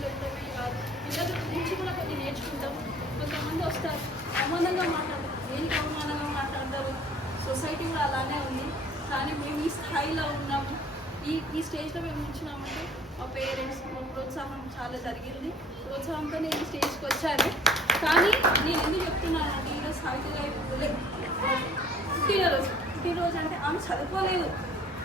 Hospital వెళ్తామే కాదు, పిల్లల నుంచి కూడా కొన్ని నేర్చుకుంటాం. కొంతమంది వస్తారు అవమానంగా మాట్లాడతారు, దేనికి అవమానంగా మాట్లాడతారు, సొసైటీ కూడా అలానే ఉంది. కానీ మేము ఈ స్థాయిలో ఉన్నాము, ఈ స్టేజ్లో మేము ఉంచున్నామంటే మా పేరెంట్స్ మా ప్రోత్సాహం చాలా జరిగింది. ప్రోత్సాహంతో నేను ఈ స్టేజ్కి వచ్చాను. కానీ నేను ఎందుకు చెప్తున్నానంటే ఈరోజు సావిత్రిబాయి ఫులే పుట్టినరోజు అంటే ఆమె చదువుకోలేదు.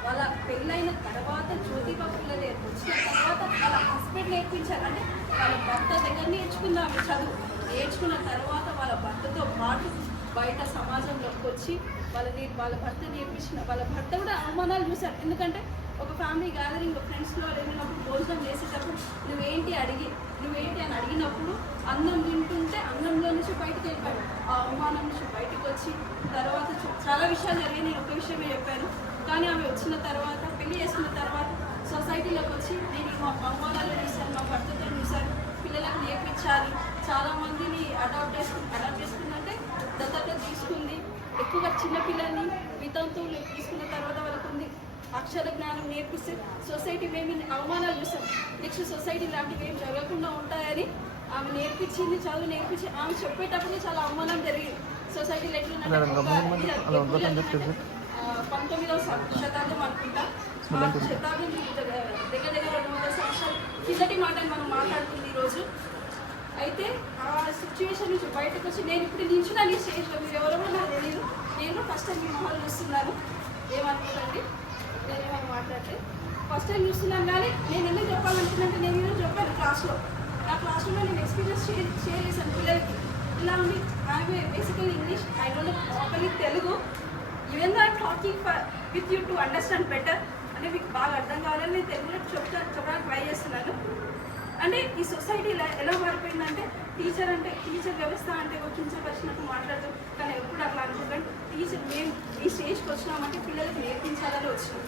వాళ్ళ పెళ్ళైన తర్వాత జ్యోతిబా ఫులే వచ్చిన తర్వాత వాళ్ళ హస్బెండ్ నేర్పించారు. అంటే వాళ్ళ భర్త దగ్గర నేర్చుకుంది ఆమె చదువు. నేర్చుకున్న తర్వాత వాళ్ళ భర్తతో పాటు బయట సమాజంలోకి వచ్చి వాళ్ళ భర్త నేర్పించిన వాళ్ళ భర్త కూడా అవమానాలు చూశారు. ఎందుకంటే ఒక ఫ్యామిలీ గ్యాదరింగ్ ఫ్రెండ్స్లో వెళ్ళినప్పుడు భోజనం చేసేటప్పుడు నువ్వేంటి అని అడిగినప్పుడు అన్నం తింటుంటే అన్నంలో నుంచి బయటకు వెళ్ళిపోయాడు. ఆ అవమానం నుంచి బయటకు వచ్చి తర్వాత చాలా విషయాలు జరిగాయి. నేను ఒక విషయమే చెప్పాను. కానీ ఆమె వచ్చిన తర్వాత పెళ్లి చేసుకున్న తర్వాత సొసైటీలోకి వచ్చి నేను మా అవమానాలు చూశాను, మా భర్తతో చూశాను, పిల్లలకు నేర్పించాలి. చాలామందిని అడాప్ట్ చేసుకుందంటే దత్తత తీసుకుంది. ఎక్కువగా చిన్నపిల్లల్ని వితంతువులు తీసుకున్న తర్వాత వాళ్ళకు ఉంది అక్షర జ్ఞానం నేర్పిస్తే సొసైటీ మేము అవమానాలు చూస్తాం. నెక్స్ట్ సొసైటీ లాంటివి ఏం జరగకుండా ఉంటాయని ఆమె నేర్పించింది. చదువు నేర్పించి ఆమె చెప్పేటప్పుడు చాలా అవమానం జరిగింది. సొసైటీలో ఎట్లుందంటే 19వ శతాబ్దం అనుకుంటా, శతాబ్దం దగ్గర 200 సంవత్సరాలు కిందటి మాటని మనం మాట్లాడుతుంది ఈరోజు. అయితే ఆ సిచ్యువేషన్ నుంచి బయటకు వచ్చి నేను ఇప్పుడు నిల్చున్నాను ఈ స్టేజ్లో. మీరు ఎవరెవరో నాకు తెలియదు. నేను ఫస్ట్ టైం మీ మొహాలు చూస్తున్నాను, ఏమనుకోండి నేనేమని మాట్లాడితే ఫస్ట్ టైం చూస్తున్నాను. కానీ నేను ఎందుకు చెప్పాలనుకున్నానంటే నేను ఈరోజు చెప్పాను క్లాస్లో. నా క్లాస్లో నేను ఎక్స్పీరియన్స్ షేర్ చేశాను పిల్లలకి. ఇలా ఉంది ఐఎమ్ బేసికల్ English, I don't know properly Telugu. Even though I'm talking with you to understand better. అంటే మీకు బాగా అర్థం కావాలని నేను తెలుగులో చెప్పడానికి ట్రై చేస్తున్నాను. అంటే ఈ సొసైటీలో ఎలా మారిపోయిందంటే టీచర్ వ్యవస్థ అంటే ఒక కించపరిచినట్టు మాట్లాడతాం. కానీ ఎప్పుడు అట్లా అనుకుంటాం. మేము ఈ స్టేజ్కి వచ్చినామంటే పిల్లలకి నేర్పించాలని వచ్చినాం.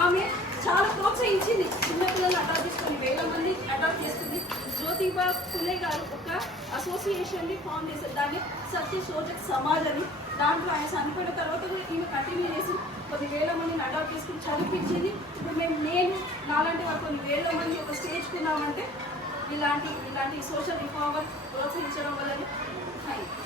ఆమె చాలా ప్రోత్సహించింది. చిన్నపిల్లలు అడాప్ట్ చేసుకొని 1000 మంది అడాప్ట్ చేస్తుంది. జ్యోతిబా ఫులే గారు ఒక అసోసియేషన్ని ఫామ్ చేశారు, దాన్ని సత్య శోధక్ సమాజ్ అని. దాంట్లో ఆయన చనిపోయిన తర్వాత కూడా ఈమె కంటిన్యూ చేసి కొన్ని 1000 మందిని అడాప్ట్ చేసుకుని చదివించింది. ఇప్పుడు నేను నాలాంటి వాళ్ళు కొన్ని 1000 మంది ఒక స్టేజ్కి ఉన్నామంటే ఇలాంటి సోషల్ రిఫార్మర్ ప్రోత్సహించడం వల్ల. Thank you.